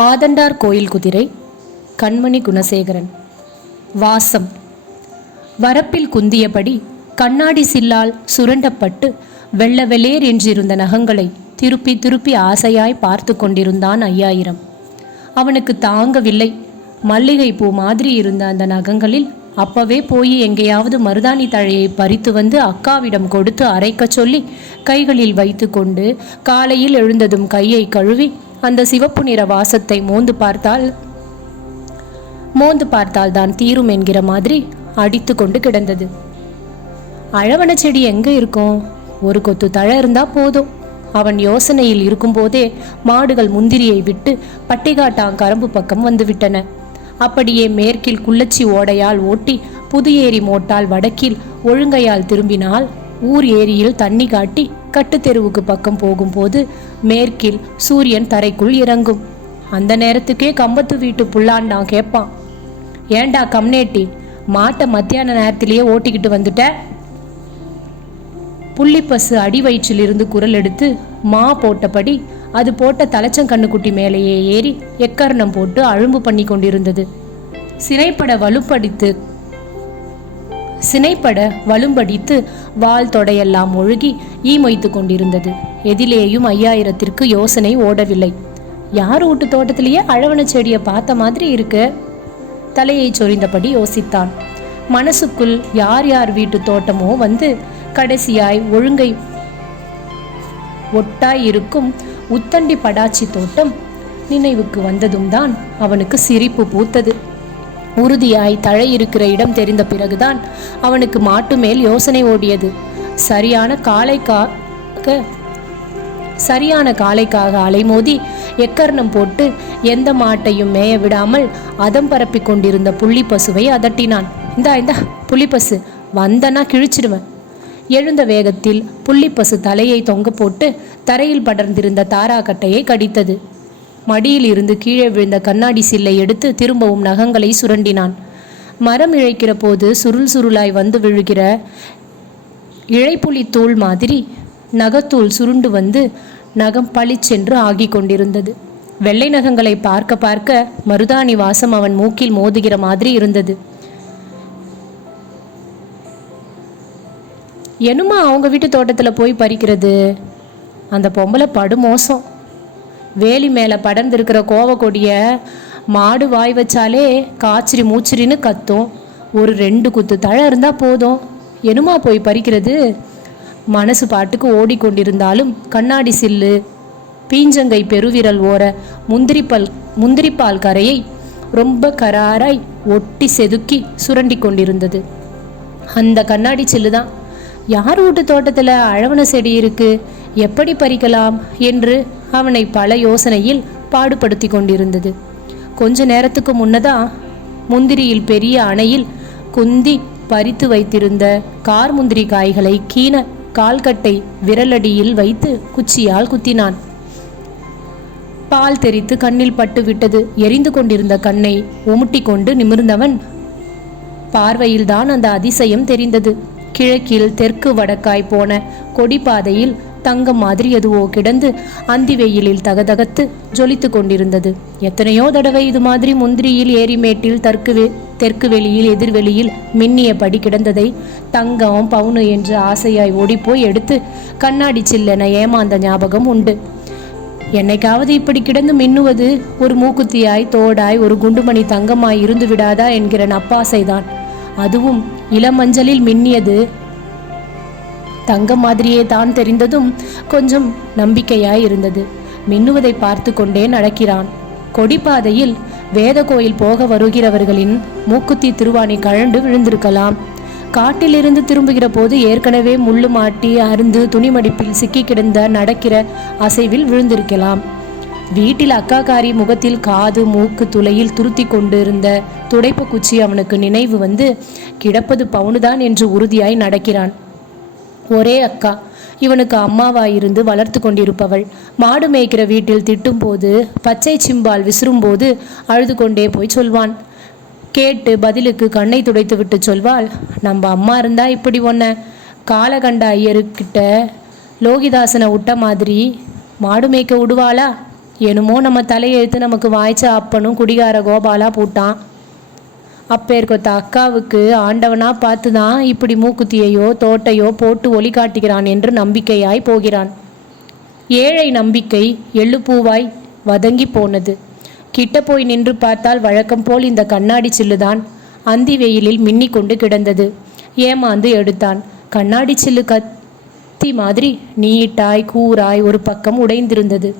ஆதண்டார் கோயில் குதிரை கண்மணி குணசேகரன். வாசம். வரப்பில் குந்தியபடி கண்ணாடி சில்லால் சுரண்டப்பட்டு வெள்ள வெளேர் என்றிருந்த நகங்களை திருப்பி திருப்பி ஆசையாய் பார்த்து கொண்டிருந்தான் ஐயாயிரம். அவனுக்கு தாங்கவில்லை. மல்லிகை பூ மாதிரி இருந்த அந்த நகங்களில் அப்பவே போய் எங்கேயாவது மருதாணி தழையை பறித்து வந்து அக்காவிடம் கொடுத்து அரைக்கச் சொல்லி கைகளில் வைத்து கொண்டு காலையில் எழுந்ததும் கையை கழுவி அந்த சிவப்பு நிற வாசத்தை மோந்து பார்த்தால் மோந்து பார்த்தால் தான் தீரும் என்கிற மாதிரி அடித்து கொண்டு கிடந்தது. அழவன செடி எங்க இருக்கும்? ஒரு கொத்து தழை இருந்தா போதும். அவன் யோசனையில் இருக்கும்போதே மாடுகள் முந்திரியை விட்டு பட்டிகாட்டாங் கரம்பு பக்கம் வந்துவிட்டன. அப்படியே மேற்கில் குள்ளச்சி ஓடையால் ஓட்டி புது ஏரி மோட்டால் வடக்கில் ஒழுங்கையால் திரும்பினால் ஊர் ஏரியில் தண்ணி காட்டி கட்டுத்தெருவுக்கு பக்கம் போகும்போது மேற்கில் சூரியன் தரைக்குள் இறங்கும். அந்த நேரத்துக்கே கம்பத்து வீட்டு புல்லாண்டான் கேட்பான் ஏண்டா கம்னேட்டி மாட்டை மத்தியான நேரத்திலேயே ஓட்டிக்கிட்டு வந்துட்ட? புள்ளிப்பசு அடி வயிற்றிலிருந்து குரல் எடுத்து மா போட்டபடி அது போட்ட தலைச்சங்கண்ணுக்குட்டி மேலேயே ஏறி எக்கர்ணம் போட்டு அழும்பு பண்ணி கொண்டிருந்தது சினைப்பட வலுப்படித்து சினைப்பட வலும்படித்து வால் தொடையெல்லாம் ஒழுகி ஈ மொய்த்து கொண்டிருந்தது. எதிலேயும் ஐயாயிரத்திற்கு யோசனை ஓடவில்லை. யார் வீட்டு தோட்டத்திலேயே அழவன செடியை பார்த்த மாதிரி இருக்கு? தலையை சொரிந்தபடி யோசித்தான். மனசுக்குள் யார் யார் வீட்டு தோட்டமோ வந்து கடைசியாய் ஒழுங்கை ஒட்டாய் இருக்கும் உத்தண்டி படாச்சி தோட்டம் நினைவுக்கு வந்ததும் தான் அவனுக்கு சிரிப்பு பூத்தது. உறுதியாய் தழை இருக்கிற இடம் தெரிந்த பிறகுதான் அவனுக்கு மாட்டு மேல் யோசனை ஓடியது. சரியான காளைக்காக சரியான காளைக்காக அலைமோதி எக்கர்ணம் போட்டு எந்த மாட்டையும் மேய விடாமல் அதம் பரப்பி கொண்டிருந்த புள்ளி பசுவை அதட்டினான். இந்தா இந்தா புள்ளி பசு வந்தனா கிழிச்சிடுவேன். எழுந்த வேகத்தில் புள்ளிப்பசு தலையை தொங்க போட்டு தரையில் படர்ந்திருந்த தாராக்கட்டையை கடித்தது. மடியில் இருந்து கீழே விழுந்த கண்ணாடி சில்லை எடுத்து திரும்பவும் நகங்களை சுரண்டினான். மரம் இழைக்கிற போது சுருள் சுருளாய் வந்து விழுகிற இழைப்புலி தூள் மாதிரி நகத்தூள் சுருண்டு வந்து நகம் பளிச்சென்று ஆகி கொண்டிருந்தது. வெள்ளை நகங்களை பார்க்க பார்க்க மருதாணி வாசம் அவன் மூக்கில் மோதுகிற மாதிரி இருந்தது. என்னமா அவங்க வீட்டு தோட்டத்தில் போய் பறிக்கிறது? அந்த பொம்பளை படு மோசம். வேலி மேலே படர்ந்திருக்கிற கோவக்கொடியை மாடு வாய் வச்சாலே காய்ச்சிரி மூச்சிரின்னு கத்தும். ஒரு ரெண்டு குத்து தழை இருந்தால் போதும். என்னமா போய் பறிக்கிறது? மனசு பாட்டுக்கு ஓடிக்கொண்டிருந்தாலும் கண்ணாடி சில்லு பீஞ்சங்கை பெருவிரல் ஓர முந்திரிப்பல் முந்திரிப்பால் கரையை ரொம்ப கராராய் ஒட்டி செதுக்கி சுரண்டி கொண்டிருந்தது. அந்த கண்ணாடி சில்லு தான் யார் வீட்டு தோட்டத்தில் அழவன செடி இருக்கு? எப்படி பறிக்கலாம்? என்று அவனை பல யோசனையில் பாடுபடுத்தி கொண்டிருந்தது. கொஞ்ச நேரத்துக்கு முன்னதா முந்திரியில் பெரிய அணையில் குந்தி பறித்து வைத்திருந்த கார் முந்திரி காய்களை கீன கால்கட்டை விரலடியில் வைத்து குச்சியால் குத்தினான். பால் தெரித்து கண்ணில் பட்டு விட்டது. எரிந்து கொண்டிருந்த கண்ணை உமுட்டி கொண்டு நிமிர்ந்தவன் பார்வையில்தான் அந்த அதிசயம் தெரிந்தது. கிழக்கில் தெற்கு வடக்காய் போன கொடிப்பாதையில் தங்கம் மாதிரி எதுவோ கிடந்து அந்தி வெயிலில் தகதகத்து ஜொலித்து கொண்டிருந்தது. எத்தனையோ தடவை இது மாதிரி முந்திரியில் ஏரிமேட்டில் தற்கு வெ தெற்கு வெளியில் எதிர்வெளியில் மின்னியபடி கிடந்ததை தங்கம் பவுனு என்று ஆசையாய் ஓடிப்போய் எடுத்து கண்ணாடி சில்லென ஏமாந்த ஞாபகம் உண்டு. என்னைக்காவது இப்படி கிடந்து மின்னுவது ஒரு மூக்குத்தியாய் தோடாய் ஒரு குண்டுமணி தங்கமாய் இருந்து விடாதா என்கிற நப்பாசைதான். அதுவும் இளமஞ்சலில் மின்னியது தங்கம் மாதிரியே தான் தெரிந்ததும் கொஞ்சம் நம்பிக்கையாய் இருந்தது. மின்னுவதை பார்த்து கொண்டே நடக்கிறான். கொடிப்பாதையில் வேத கோயில் போக வருகிறவர்களின் மூக்குத்தி திருவாணி கழண்டு விழுந்திருக்கலாம். காட்டிலிருந்து திரும்புகிற போது ஏற்கனவே முள்ளு மாட்டி அருந்து துணிமடிப்பில் சிக்கி கிடந்த நடக்கிற அசைவில் விழுந்திருக்கலாம். வீட்டில் அக்காக்காரி முகத்தில் காது மூக்கு துளையில் துருத்தி கொண்டிருந்த துடைப்பு குச்சி அவனுக்கு நினைவு வந்து கிடப்பது பவுனுதான் என்று உறுதியாய் நடக்கிறான். ஒரே அக்கா. இவனுக்கு அம்மாவாயிருந்து வளர்த்து கொண்டிருப்பவள். மாடு மேய்க்கிற வீட்டில் திட்டும்போது பச்சை சிம்பால் விசிறும்போது அழுது கொண்டே போய் சொல்வான். கேட்டு பதிலுக்கு கண்ணை துடைத்து விட்டு சொல்வாள் நம்ம அம்மா இருந்தா இப்படி ஒன்ன? காலகண்ட ஐயருக்கிட்ட லோகிதாசனை விட்ட மாதிரி மாடு மேய்க்க விடுவாளா என்னமோ நம்ம தலையெழுத்து நமக்கு வாய்ச்ச அப்பனும் குடிகார கோபாலா போட்டான். அப்பேற்கொத்த அக்காவுக்கு ஆண்டவனா பார்த்து தான் இப்படி மூக்குத்தியையோ தோட்டையோ போட்டு ஒளி காட்டுகிறான் என்று நம்பிக்கையாய் போகிறான். ஏழை நம்பிக்கை எள்ளுப்பூவாய் வதங்கி போனது. கிட்ட போய் நின்று பார்த்தால் வழக்கம் போல் இந்த கண்ணாடி சில்லுதான். அந்தி வெயிலில் மின்னிக் கொண்டு கிடந்தது. ஏமாந்து எடுத்தான். கண்ணாடி சில்லு கத்தி மாதிரி நீட்டாய் கூராய் ஒரு பக்கம் உடைந்திருந்தது.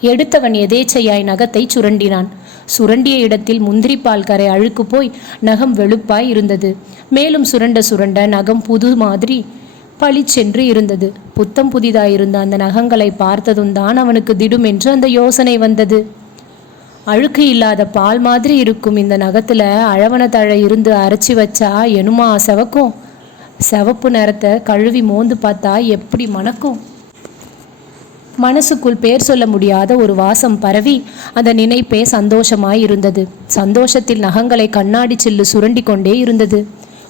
எடுத்தவன் எதேச்சையாய் நகத்தை சுரண்டினான். சுரண்டிய இடத்தில் முந்திரிப்பால் கரை அழுக்கு போய் நகம் வெளுப்பாய் இருந்தது. மேலும் சுரண்ட சுரண்ட நகம் புது மாதிரி பளிச்சென்று இருந்தது. புத்தம் புதிதாயிருந்த அந்த நகங்களை பார்த்ததும் தான் அவனுக்கு திடுமென்று அந்த யோசனை வந்தது. அழுக்கு இல்லாத பால் மாதிரி இருக்கும் இந்த நகத்துல அழவன தழை இருந்து அரைச்சி வச்சா எனுமா செவக்கும்? சிவப்பு நிறத்தை கழுவி மோந்து பார்த்தா எப்படி மணக்கும்? மனசுக்குள் பேர் சொல்ல முடியாத ஒரு வாசம் பரவி அந்த நினைப்பே சந்தோஷமாய் இருந்தது சந்தோஷத்தில் நகங்களை கண்ணாடி சில்லு சுரண்டி கொண்டே இருந்தது.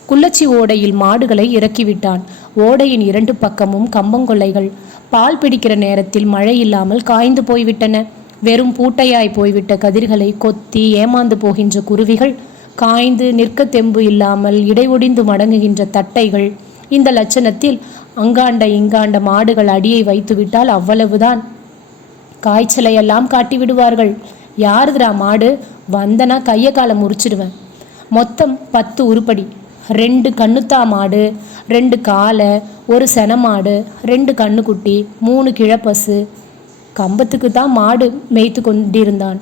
குள்ளச்சி ஓடையில் மாடுகளை இறக்கிவிட்டான். ஓடையின் இரண்டு பக்கமும் கம்பங்கொல்லைகள் பால் பிடிக்கிற நேரத்தில் மழை இல்லாமல் காய்ந்து போய்விட்டன. வெறும் பூட்டையாய் போய்விட்ட கதிர்களை கொத்தி ஏமாந்து போகின்ற குருவிகள் காய்ந்து நிற்க தெம்பு இல்லாமல் இடைஒடிந்து மடங்குகின்ற தட்டைகள் இந்த லட்சணத்தில் அங்காண்ட இங்காண்ட மாடுகள் அடியை வைத்துவிட்டால் அவ்வளவுதான். காய்ச்சலை எல்லாம் காட்டி விடுவார்கள் யாருதுடா மாடு? வந்தனா கையை காலை முறிச்சிடுவேன். மொத்தம் பத்து உருப்படி. ரெண்டு கண்ணுத்தா மாடு ரெண்டு காலை ஒரு செனமாடு ரெண்டு கண்ணுக்குட்டி மூணு கிழப்பசு. கம்பத்துக்கு தான் மாடு மேய்த்து கொண்டிருந்தான்.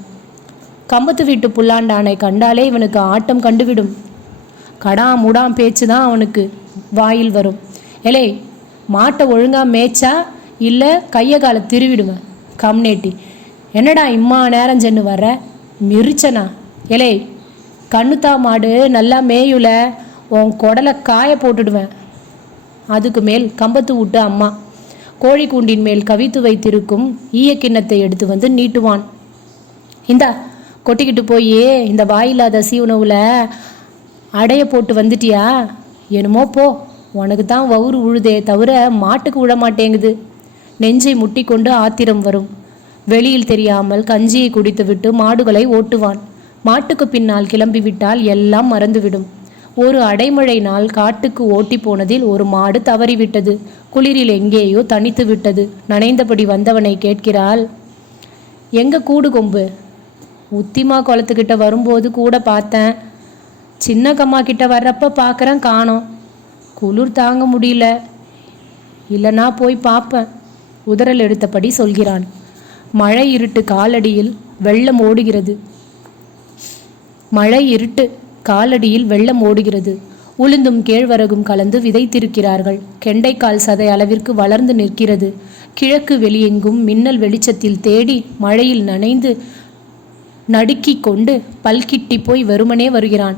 கம்பத்து வீட்டு புல்லாண்டானை கண்டாலே இவனுக்கு ஆட்டம் கண்டுவிடும். கடாம் முடாம் பேச்சு தான் அவனுக்கு வாயில் வரும். எலே மாட்டை ஒழுங்காக மேய்ச்சா இல்லை கையை காலை திருவிடுவேன் கம்னேட்டி என்னடா இம்மா நேரம் சென்று வர்ற? மிரிச்சனா. எலே கண்ணுத்தா மாடு நல்லா மேயுல. உன் குடலை காய போட்டுடுவேன் அதுக்கு மேல் கம்பத்து விட்டு அம்மா. கோழி கூண்டின் மேல் கவித்து வைத்திருக்கும் ஈய கிண்ணத்தை எடுத்து வந்து நீட்டுவான். இந்தா கொட்டிக்கிட்டு போய் இந்த வாயில்லாத சீ உணவில் அடைய போட்டு வந்துட்டியா? என்னமோ போ. உனக்கு தான் வவுறு உழுதே தவிர மாட்டுக்கு விழ மாட்டேங்குது. நெஞ்சை முட்டிக்கொண்டு ஆத்திரம் வரும். வெளியில் தெரியாமல் கஞ்சியை குடித்துவிட்டு மாடுகளை ஓட்டுவான். மாட்டுக்கு பின்னால் கிளம்பி விட்டால் எல்லாம் மறந்துவிடும். ஒரு அடைமழை நாள் காட்டுக்கு ஓட்டி போனதில் ஒரு மாடு தவறிவிட்டது. குளிரில் எங்கேயோ தனித்து விட்டது. நனைந்தபடி வந்தவனை கேட்கிறாள் எங்க கூடு கொம்பு? உத்திமா குளத்துக்கிட்ட வரும்போது கூட பார்த்தேன். சின்ன கம்மா கிட்ட வர்றப்ப பார்க்குறேன் காணோம். குளிர் தாங்க முடியல. இல்லைனா போய் பார்ப்பேன் உதறல் எடுத்தபடி சொல்கிறான். மழை இருட்டு காலடியில் வெள்ளம் ஓடுகிறது. மழை இருட்டு காலடியில் வெள்ளம் ஓடுகிறது. உளுந்தும் கேழ்வரகும் கலந்து விதைத்திருக்கிறார்கள். கெண்டைக்கால் சதை அளவிற்கு வளர்ந்து நிற்கிறது. கிழக்கு வெளியெங்கும் மின்னல் வெளிச்சத்தில் தேடி மழையில் நனைந்து நடுக்கிக் கொண்டு பல்கிட்டி போய் வெறுமனே வருகிறான்.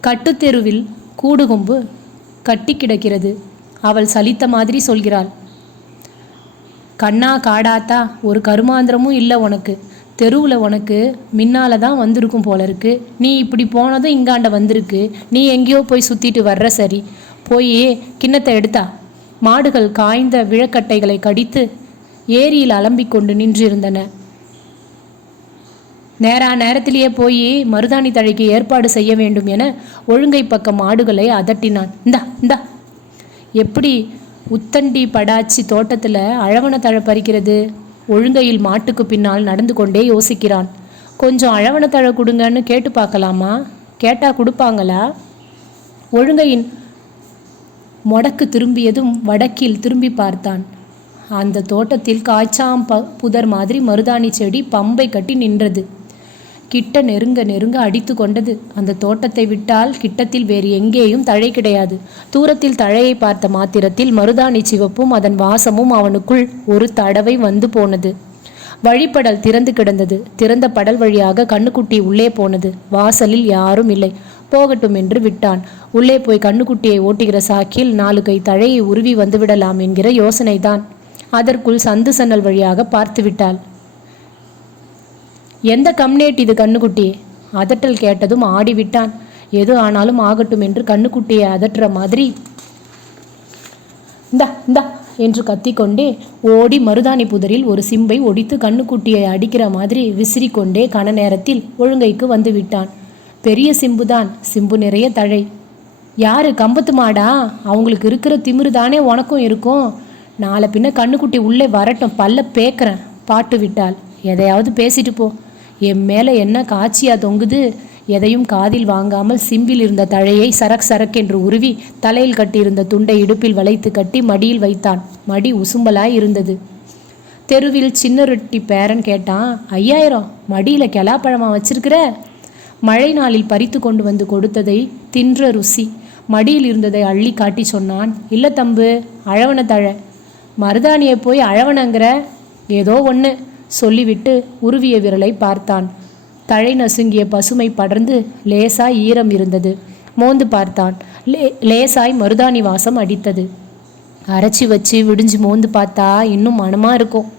கட்டுத்தெருவில் கூடுகொம்பு கட்டி கிடக்கிறது. அவள் சலித்த மாதிரி சொல்கிறாள். கண்ணா காடாத்தா ஒரு கருமாந்திரமும் இல்லை உனக்கு. தெருவில் உனக்கு முன்னால தான் வந்திருக்கும் போல இருக்கு. நீ இப்படி போனதும் இங்காண்ட வந்திருக்கு. நீ எங்கேயோ போய் சுற்றிட்டு வர்ற சரி. போய் கிண்ணத்தை எடுத்தா. மாடுகள் காய்ந்த விழக்கட்டைகளை கடித்து ஏரியில் அலம்பிக் கொண்டு நின்றிருந்தன. நேரா நேரத்திலேயே போய் மருதாணி தழைக்கு ஏற்பாடு செய்ய வேண்டும் என ஒழுங்கை பக்கம் மாடுகளை அதட்டினான். இந்தா இந்தா. எப்படி உத்தண்டி படாச்சி தோட்டத்தில் அழவன தழை பறிக்கிறது? ஒழுங்கையில் மாட்டுக்கு பின்னால் நடந்து கொண்டே யோசிக்கிறான். கொஞ்சம் அழவன தழை கொடுங்கன்னு கேட்டு பார்க்கலாமா? கேட்டா கொடுப்பாங்களா? ஒழுங்கையின் மொடக்கு திரும்பியதும் வடக்கில் திரும்பி பார்த்தான். அந்த தோட்டத்தில் காய்ச்சாம் ப புதர் மாதிரி மருதாணி செடி பம்பை கட்டி நின்றது. கிட்ட நெருங்க நெருங்க அடித்து கொண்டது. அந்த தோட்டத்தை விட்டால் கிட்டத்தில் வேறு எங்கேயும் தழை கிடையாது. தூரத்தில் தழையை பார்த்த மாத்திரத்தில் மருதாணி சிவப்பும் அதன் வாசமும் அவனுக்குள் ஒரு தடவை வந்து போனது. வழிப்படல் திறந்து கிடந்தது. திறந்த படல் வழியாக கண்ணுக்குட்டி உள்ளே போனது. வாசலில் யாரும் இல்லை. போகட்டும் என்று விட்டான். உள்ளே போய் கண்ணுக்குட்டியை ஓட்டுகிற சாக்கில் நாலு கை தழையை உருவி வந்துவிடலாம் என்கிற யோசனைதான். அதற்குள் சந்து சன்னல் வழியாக பார்த்து விட்டாள். எந்த கம்னேட் இது கண்ணுக்குட்டி? அதட்டல் கேட்டதும் ஆடிவிட்டான். எது ஆனாலும் ஆகட்டும் என்று கண்ணுக்குட்டியை அதட்டுற மாதிரி. இந்தா இந்தா என்று கத்திக்கொண்டே ஓடி மருதாணி புதரில் ஒரு சிம்பை ஒடித்து கண்ணுக்குட்டியை அடிக்கிற மாதிரி விசிறிக்கொண்டே கன நேரத்தில் ஒழுங்கைக்கு வந்து விட்டான் பெரிய சிம்புதான். சிம்பு நிறைய தழை. யாரு? கம்பத்து மாடா? அவங்களுக்கு இருக்கிற திமிரு தானே உனக்கும் இருக்கும். நாளை பின்ன கண்ணுக்குட்டி உள்ளே வரட்டும். பல்ல பேக்கிறேன் பாட்டு விட்டால் எதையாவது பேசிட்டு போ. என் மேலே என்ன காட்சியா தொங்குது? எதையும் காதில் வாங்காமல் சிம்பில் இருந்த தழையை சரக் சரக் என்று உருவி தலையில் கட்டியிருந்த துண்டை இடுப்பில் வளைத்து கட்டி மடியில் வைத்தான். மடி உசும்பலாய் இருந்தது. தெருவில் சின்ன ரொட்டி பேரன் கேட்டான் ஐயாயிரம் மடியில் கெலாப்பழமா வச்சிருக்கிற? மழை நாளில் பறித்து கொண்டு வந்து கொடுத்ததை தின்ற ருசி. மடியில் இருந்ததை அள்ளி காட்டி சொன்னான். இல்லை தம்பு அழவன தழை. மருதாணியை போய் அழவனங்கிற? ஏதோ ஒன்று சொல்லிவிட்டு உருவிய விரலை பார்த்தான். தழை நசுங்கிய பசுமை படர்ந்து லேசாய் ஈரம் இருந்தது. மோந்து பார்த்தான். லே லேசாய் மருதாணி வாசம் அடித்தது. அரைச்சி வச்சு விடிஞ்சு மோந்து பார்த்தா இன்னும் மனமா இருக்கும்.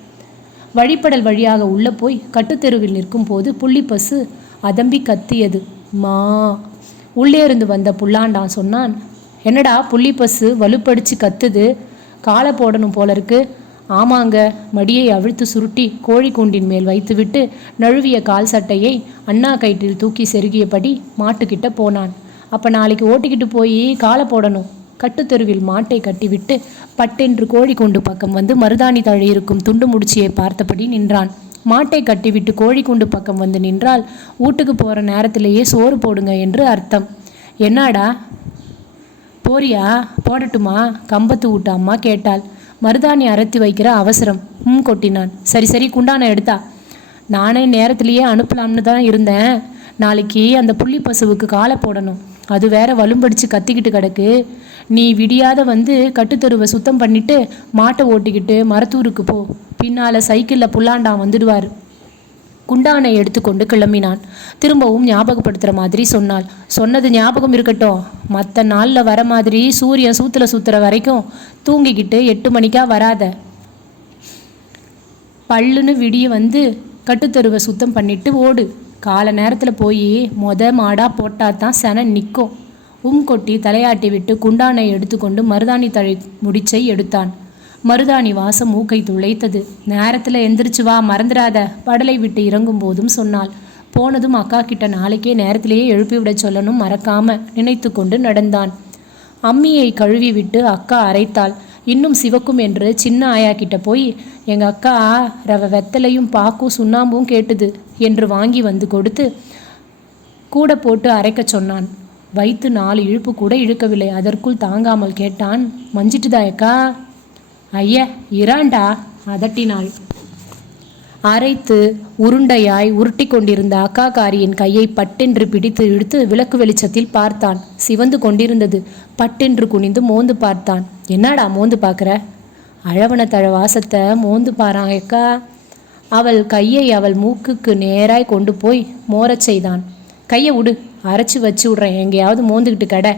வழிப்படல் வழியாக உள்ள போய் கட்டுத்தெருவில் நிற்கும் போது புள்ளிப்பசு அதம்பி கத்தியது. மா. உள்ளே இருந்து வந்த புல்லாண்டான் சொன்னான் என்னடா புள்ளிப்பசு வலுப்படிச்சு கத்துது? காலை போடணும் போல இருக்கு. ஆமாங்க. மடியை அவிழ்த்து சுருட்டி கோழி கூண்டின் மேல் வைத்துவிட்டு நழுவிய கால் சட்டையை அண்ணா கயிற்றில் தூக்கி செருகியபடி மாட்டுக்கிட்ட போனான். அப்போ நாளைக்கு ஓட்டிக்கிட்டு போய் காலை போடணும். கட்டுத்தெருவில் மாட்டை கட்டிவிட்டு பட்டென்று கோழிக்கூண்டு பக்கம் வந்து மருதாணி தழை இருக்கும் துண்டு முடிச்சியை பார்த்தபடி நின்றான். மாட்டை கட்டிவிட்டு கோழிக்கூண்டு பக்கம் வந்து நின்றால் வீட்டுக்கு போகிற நேரத்திலேயே சோறு போடுங்க என்று அர்த்தம். என்னடா? போறியா? போடட்டுமா? கம்பத்து விட்ட அம்மா கேட்டாள். மருதாணி அரைத்து வைக்கிற அவசரம். ம் கொட்டினான். சரி சரி குண்டான எடுத்தா. நானே நேரத்திலேயே அனுப்பலாம்னு தான் இருந்தேன். நாளைக்கு அந்த புள்ளி பசுவுக்கு காலை போடணும். அது வேற வலும்படிச்சு கத்திக்கிட்டு கிடக்கு. நீ விடியாத வந்து கட்டுத்தருவை சுத்தம் பண்ணிட்டு மாட்டை ஓட்டிக்கிட்டு மரத்தூருக்கு போ. பின்னால் சைக்கிளில் புல்லாண்டான் வந்துடுவார். குண்டானை எடுத்துக்கொண்டு கிளம்பினான். திரும்பவும் ஞாபகப்படுத்துகிற மாதிரி சொன்னாள். சொன்னது ஞாபகம் இருக்கட்டும். மற்ற நாளில் வர மாதிரி சூரியன் சூத்துல சுற்றுற வரைக்கும் தூங்கிக்கிட்டு எட்டு மணிக்கா வராத. பல்லுன்னு விடிய வந்து கட்டுத்தருவை சுத்தம் பண்ணிட்டு ஓடு. கால நேரத்தில் போய் மொத மாடாக போட்டால் தான் சென நிற்கும் உம் கொட்டி தலையாட்டி விட்டு குண்டானை எடுத்துக்கொண்டு மருதாணி தழை முடிச்சை எடுத்தான். மருதாணி வாசம் மூக்கை துளைத்தது. நேரத்தில் எந்திரிச்சு வா மறந்துடாத படலை விட்டு இறங்கும் போதும் சொன்னாள். போனதும் அக்கா கிட்ட நாளைக்கே நேரத்திலேயே எழுப்பிவிடச் சொல்லணும் மறக்காம நினைத்து கொண்டு நடந்தான். அம்மியை கழுவி விட்டு அக்கா அரைத்தாள். இன்னும் சிவக்கும் என்று சின்ன ஆயா கிட்ட போய் எங்க அக்கா ரவ வெத்தலையும் பாக்கும் சுண்ணாம்பும் கேட்டுது என்று வாங்கி வந்து கொடுத்து கூட போட்டு அரைக்க சொன்னான். வைத்து நாலு இழுப்பு கூட இழுக்கவில்லை. அதற்குள் தாங்காமல் கேட்டான் மஞ்சிட்டுதா அக்கா? ஐய இராண்டா அதட்டினாள். அரைத்து உருண்டையாய் உருட்டி கொண்டிருந்த அக்காக்காரியின் கையை பட்டென்று பிடித்து இழுத்து விளக்கு வெளிச்சத்தில் பார்த்தான். சிவந்து கொண்டிருந்தது. பட்டென்று குனிந்து மோந்து பார்த்தான். என்னடா மோந்து பார்க்குற? அழவன தழ வாசத்தை மோந்து பாரான் அக்கா. அவள் கையை அவள் மூக்குக்கு நேராய் கொண்டு போய் மோரச் செய்தான். கையை விடு அரைச்சி வச்சு விட்றேன். எங்கேயாவது மோந்துக்கிட்டு கடை.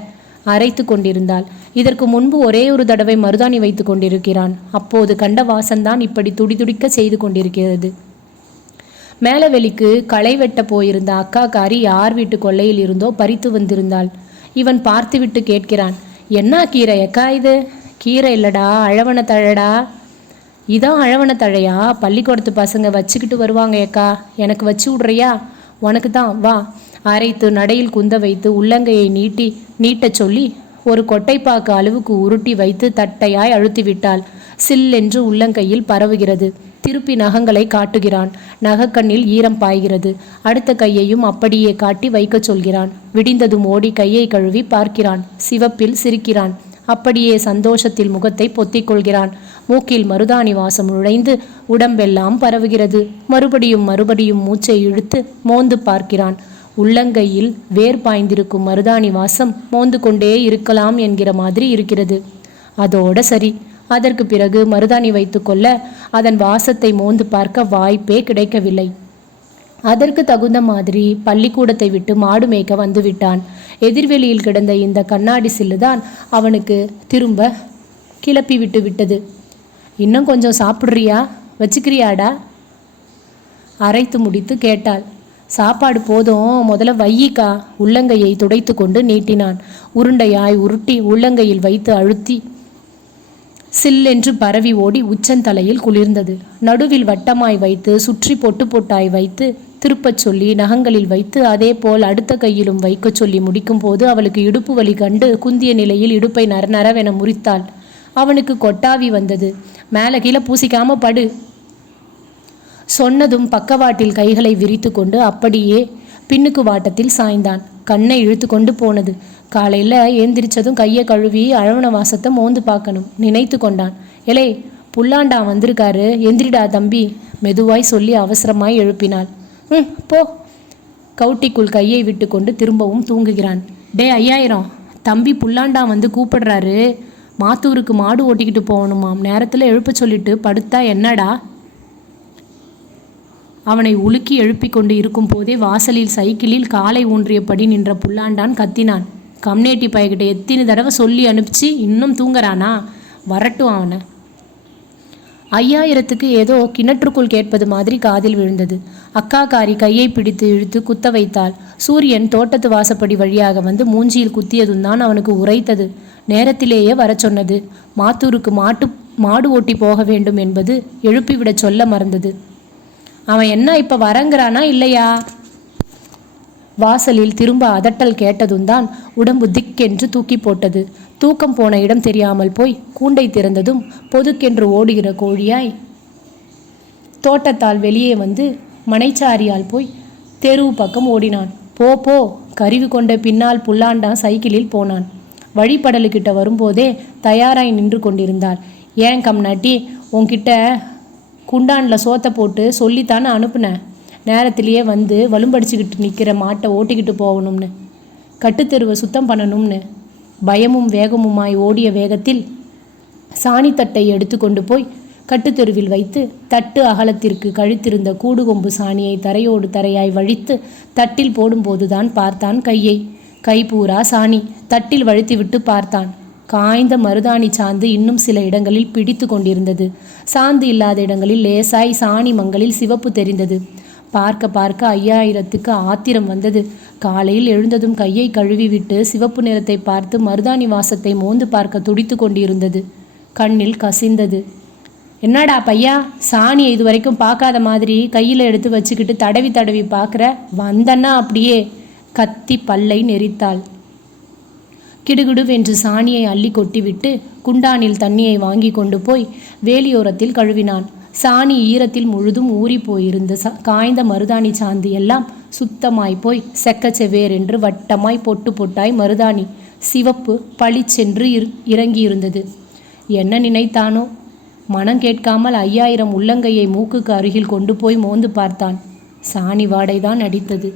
அரைத்து கொண்டிருந்தாள். இதற்கு முன்பு ஒரே ஒரு தடவை மருதாணி வைத்து கொண்டிருக்கிறான். அப்போது கண்ட வாசந்தான் இப்படி துடிதுடிக்க செய்து கொண்டிருக்கிறது. மேலவெளிக்கு களை வெட்ட போயிருந்த அக்காக்காரி யார் வீட்டு கொள்ளையில் இருந்தோ பறித்து வந்திருந்தாள். இவன் பார்த்துவிட்டு கேட்கிறான் என்ன கீரை அக்கா இது? கீரை இல்லடா அழவன தழடா? இதான் அழவன தழையா? பள்ளிக்கூடத்து பசங்க வச்சுக்கிட்டு வருவாங்க அக்கா. எனக்கு வச்சு விட்றியா? உனக்கு தான். வா. அரைத்து நடையில் குந்த வைத்து உள்ளங்கையை நீட்டி நீட்டச் சொல்லி ஒரு கொட்டைப்பாக்கு அளவுக்கு உருட்டி வைத்து தட்டையாய் அழுத்திவிட்டாள். சில்லென்று உள்ளங்கையில் பரவுகிறது. திருப்பி நகங்களை காட்டுகிறான். நகக்கண்ணில் ஈரம் பாய்கிறது. அடுத்த கையையும் அப்படியே காட்டி வைக்கச் சொல்கிறான். விடிந்ததும் ஓடி கையை கழுவி பார்க்கிறான். சிவப்பில் சிரிக்கிறான். அப்படியே சந்தோஷத்தில் முகத்தை பொத்திக்கொள்கிறான் மூக்கில் மருதாணி வாசம் நுழைந்து உடம்பெல்லாம் பரவுகிறது. மறுபடியும் மறுபடியும் மூச்சை இழுத்து மோந்து பார்க்கிறான். உள்ளங்கையில் வேர் பாய்ந்திருக்கும் மருதாணி வாசம் மோந்து கொண்டே இருக்கலாம் என்கிற மாதிரி இருக்கிறது. அதோட சரி. அதற்கு பிறகு மருதாணி வைத்துக்கொள்ள அதன் வாசத்தை மோந்து பார்க்க வாய்ப்பே கிடைக்கவில்லை. அதற்கு தகுந்த மாதிரி பள்ளிக்கூடத்தை விட்டு மாடு மேய்க்க வந்து விட்டான். எதிர்வெளியில் கிடந்த இந்த கண்ணாடி சில்லுதான் அவனுக்கு திரும்ப கிளப்பி விட்டு விட்டது. இன்னும் கொஞ்சம் சாப்பிட்றியா? வச்சுக்கிறியாடா? அரைத்து முடித்து கேட்டாள். சாப்பாடு போதும். முதல்ல வையிக்கா. உள்ளங்கையை துடைத்து கொண்டு நீட்டினான். உருண்டையாய் உருட்டி உள்ளங்கையில் வைத்து அழுத்தி. சில்லென்று பரவி ஓடி உச்சந்தலையில் குளிர்ந்தது. நடுவில் வட்டமாய் வைத்து சுற்றி பொட்டு பொட்டாய் வைத்து திருப்பச் சொல்லி நகங்களில் வைத்து அதேபோல் அடுத்த கையிலும் வைக்கச் சொல்லி முடிக்கும் போது அவளுக்கு இடுப்பு வலி கண்டு குந்திய நிலையில் இடுப்பை நர நரவென முறித்தாள். அவனுக்கு கொட்டாவி வந்தது. மேலே கீழே பூசிக்காம படு. சொன்னதும் பக்கவாட்டில் கைகளை விரித்து கொண்டு அப்படியே பின்னுக்கு வாட்டத்தில் சாய்ந்தான். கண்ணை இழுத்து கொண்டு போனது. காலையில் ஏந்திரிச்சதும் கையை கழுவி அழவன வாசத்தை மோந்து பார்க்கணும். நினைத்து கொண்டான். எலே புல்லாண்டா வந்திருக்காரு. எந்திரிடா தம்பி மெதுவாய் சொல்லி அவசரமாய் எழுப்பினாள். ம் போ. கவுட்டிக்குள் கையை விட்டு கொண்டு திரும்பவும் தூங்குகிறான். டே ஐயாயிரம். தம்பி புல்லாண்டா வந்து கூப்பிடுறாரு. மாத்தூருக்கு மாடு ஓட்டிக்கிட்டு போகணுமாம். நேரத்தில் எழுப்ப சொல்லிட்டு படுத்தா என்னடா? அவனை உலுக்கி எழுப்பிக் கொண்டு இருக்கும் போதே வாசலில் சைக்கிளில் காலை ஊன்றியபடி நின்ற புல்லாண்டான் கத்தினான். கம்னேட்டி பையகிட்ட எத்தனை தடவை சொல்லி அனுப்பிச்சு இன்னும் தூங்குறானா? வரட்டும் அவனை. ஐயாயிரத்துக்கு ஏதோ கிணற்றுக்குள் கேட்பது மாதிரி காதில் விழுந்தது. அக்காக்காரி கையை பிடித்து இழுத்து குத்த வைத்தாள். சூரியன் தோட்டத்து வாசப்படி வழியாக வந்து மூஞ்சியில் குத்தியதும் தான் அவனுக்கு உரைத்தது. நேரத்திலேயே வரச் சொன்னது மாத்தூருக்கு மாட்டு மாடு ஓட்டி போக வேண்டும் என்பது எழுப்பிவிடச் சொல்ல மறந்தது. அவன் என்ன இப்போ வரங்கிறானா இல்லையா? வாசலில் திரும்ப அதட்டல் கேட்டதும் தான் உடம்பு திக்கென்று தூக்கி போட்டது. தூக்கம் போன இடம் தெரியாமல் போய் கூண்டை திறந்ததும் பொதுக்கென்று ஓடுகிற கோழியாய் தோட்டத்தால் வெளியே வந்து மனைச்சாரியால் போய் தெருவு பக்கம் ஓடினான். போ போ கருவி கொண்ட பின்னால் புல்லாண்டான் சைக்கிளில் போனான். வழிபடலுக்கிட்ட வரும்போதே தயாராய் நின்று கொண்டிருந்தாள். ஏன் கம்னாட்டி உன்கிட்ட குண்டானில் சோத்தை போட்டு சொல்லித்தானே அனுப்புனேன். நேரத்திலேயே வந்து வலும்படிச்சுக்கிட்டு நிற்கிற மாட்டை ஓட்டிக்கிட்டு போகணும்னு. கட்டுத்தெருவை சுத்தம் பண்ணணும்னு. பயமும் வேகமுமாய் ஓடிய வேகத்தில் சாணித்தட்டை எடுத்துக்கொண்டு போய் கட்டுத்தெருவில் வைத்து தட்டு அகலத்திற்கு கழித்திருந்த கூடுகொம்பு சாணியை தரையோடு தரையாய் வழித்து தட்டில் போடும்போதுதான் பார்த்தான் கையை. கை பூரா சாணி. தட்டில் வழித்துவிட்டு பார்த்தான். காய்ந்த மருதாணி சாந்து இன்னும் சில இடங்களில் பிடித்து கொண்டிருந்தது. சாந்து இல்லாத இடங்களில் லேசாய் சாணி மங்களில் சிவப்பு தெரிந்தது. பார்க்க பார்க்க ஐயாயிரத்துக்கு ஆத்திரம் வந்தது. காலையில் எழுந்ததும் கையை கழுவி விட்டு சிவப்பு நிறத்தை பார்த்து மருதாணி வாசத்தை மோந்து பார்க்க துடித்து கொண்டிருந்தது. கண்ணில் கசிந்தது. என்னடா பையா சாணியை இது வரைக்கும் பார்க்காத மாதிரி கையில் எடுத்து வச்சுக்கிட்டு தடவி தடவி பார்க்குற? வந்தன்னா அப்படியே கத்தி பல்லை நெரித்தாள். கிடுகிடுவென்று சாணியை அள்ளி கொட்டிவிட்டு குண்டானில் தண்ணியை வாங்கி கொண்டு போய் வேலியோரத்தில் கழுவினான். சாணி ஈரத்தில் முழுதும் ஊறி போயிருந்த காய்ந்த மருதாணி சாந்து எல்லாம் சுத்தமாய் போய் செக்க செவேரென்று வட்டமாய் பொட்டு பொட்டாய் மருதாணி சிவப்பு பளிச்சென்று இர் இறங்கியிருந்தது. என்ன நினைத்தானோ? மனம் கேட்காமல் ஐயாயிரம் உள்ளங்கையை மூக்குக்கு அருகில் கொண்டு போய் மோந்து பார்த்தான். சாணி வாடைதான் அடித்தது.